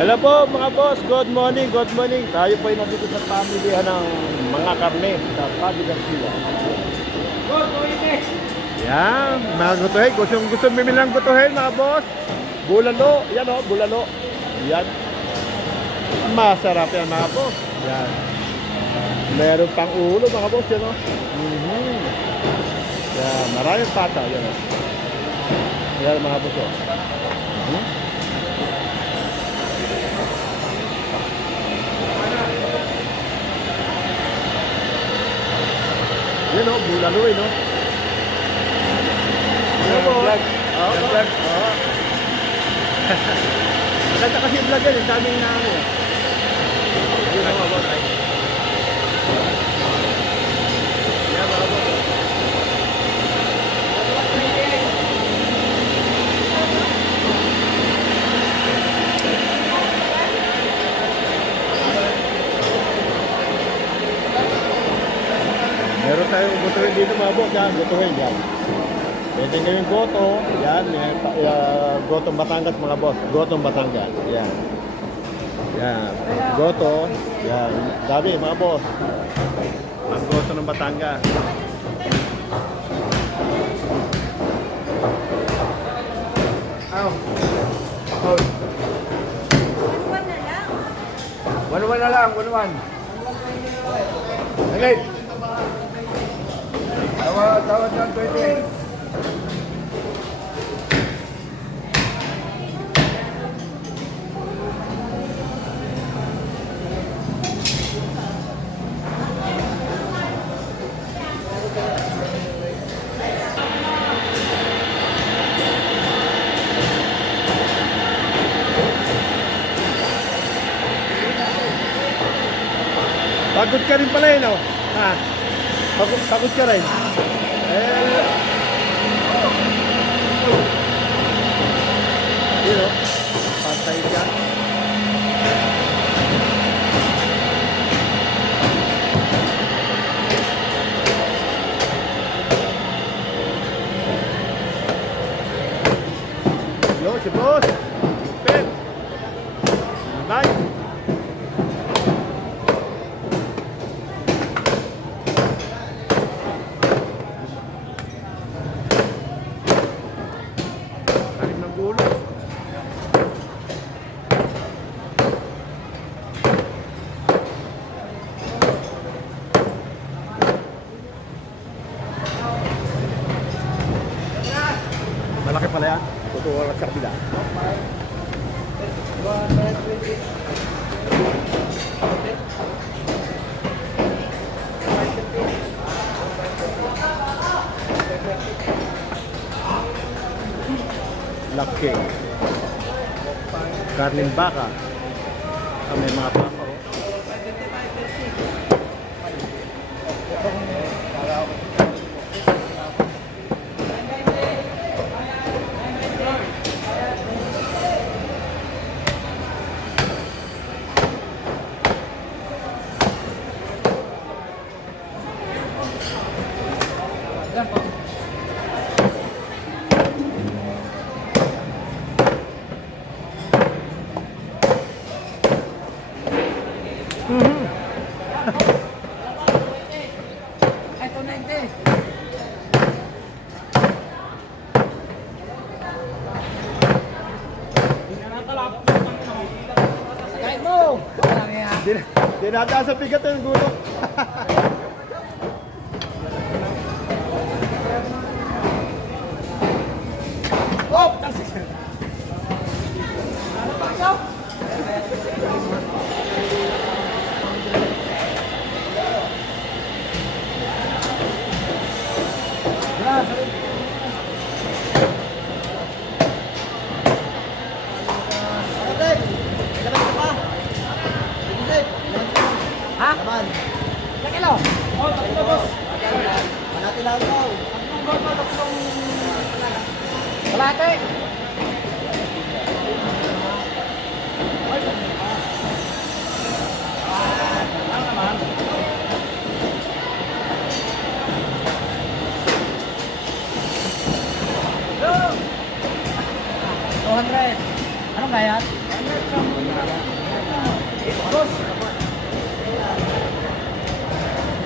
Hello po mga boss, good morning, good morning. Tayo po ay nandito sa pamilihan ng mga karne sa Paddy Garcia. Good morning. Yan, mga gutuhin. Gusto bumili ng gutuhin mga boss. Bulalo, yan o, bulalo. Yan. Masarap yan mga boss. Yan. Meron pang ulo mga boss yan o. Yan, maraming pata. Yan o. Yan mga boss o. Yan o, bulalo no? Yan o. Vlog. Oo, Vlog. oo. Maganda kasi yung vlog yan, yung daming na ano. Yun o, mga boss. Yan mga boss. Meron tayong butuhin dito mga boss, yan, butuhin yan. Pwede nyo yung goto, yan, gotong Batangas mga boss, gotong Batangas, yan. Yan, goto, yan, dami mga boss. Ang goto ng Batangas. Oh. Oh. 1-1 na lang, 1-1. Agad. Tawad ng 20. Pagod ka rin pala yun, no? Ha? Pagod ka rin. Yun, no? Pantay ka. Yo, si boss. Pen. Bye. Malaki pala yan. Tutuwa lang sa kabila. Laki. Karning baka. May mga baka. Ito 90. Kahit mo. Dinadaan sa bigat yung gulo. Oh! Ha? Naman. Ilang kilo? Oo, 3 boss. Malati lang daw. Malati. Anong bayad? 100.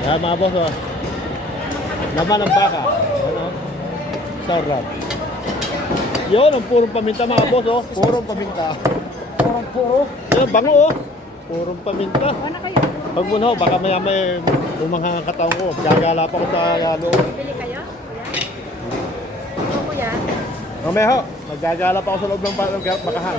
Yan mga boss, oh. Laman ng baka. Ano? Sarap. Yun, ang purong paminta mga boss, oh. Purong paminta. Puro. Yan, bango, oh. Purong paminta. Ano kayo? Pag muna, oh, baka maya may bumanghang ang katawan ko. Gagala pa ko sa loob. Bili kayo? Kuya? Ito kuya? Mamaya ho, maggagala pa ako sa loob ng bakahan.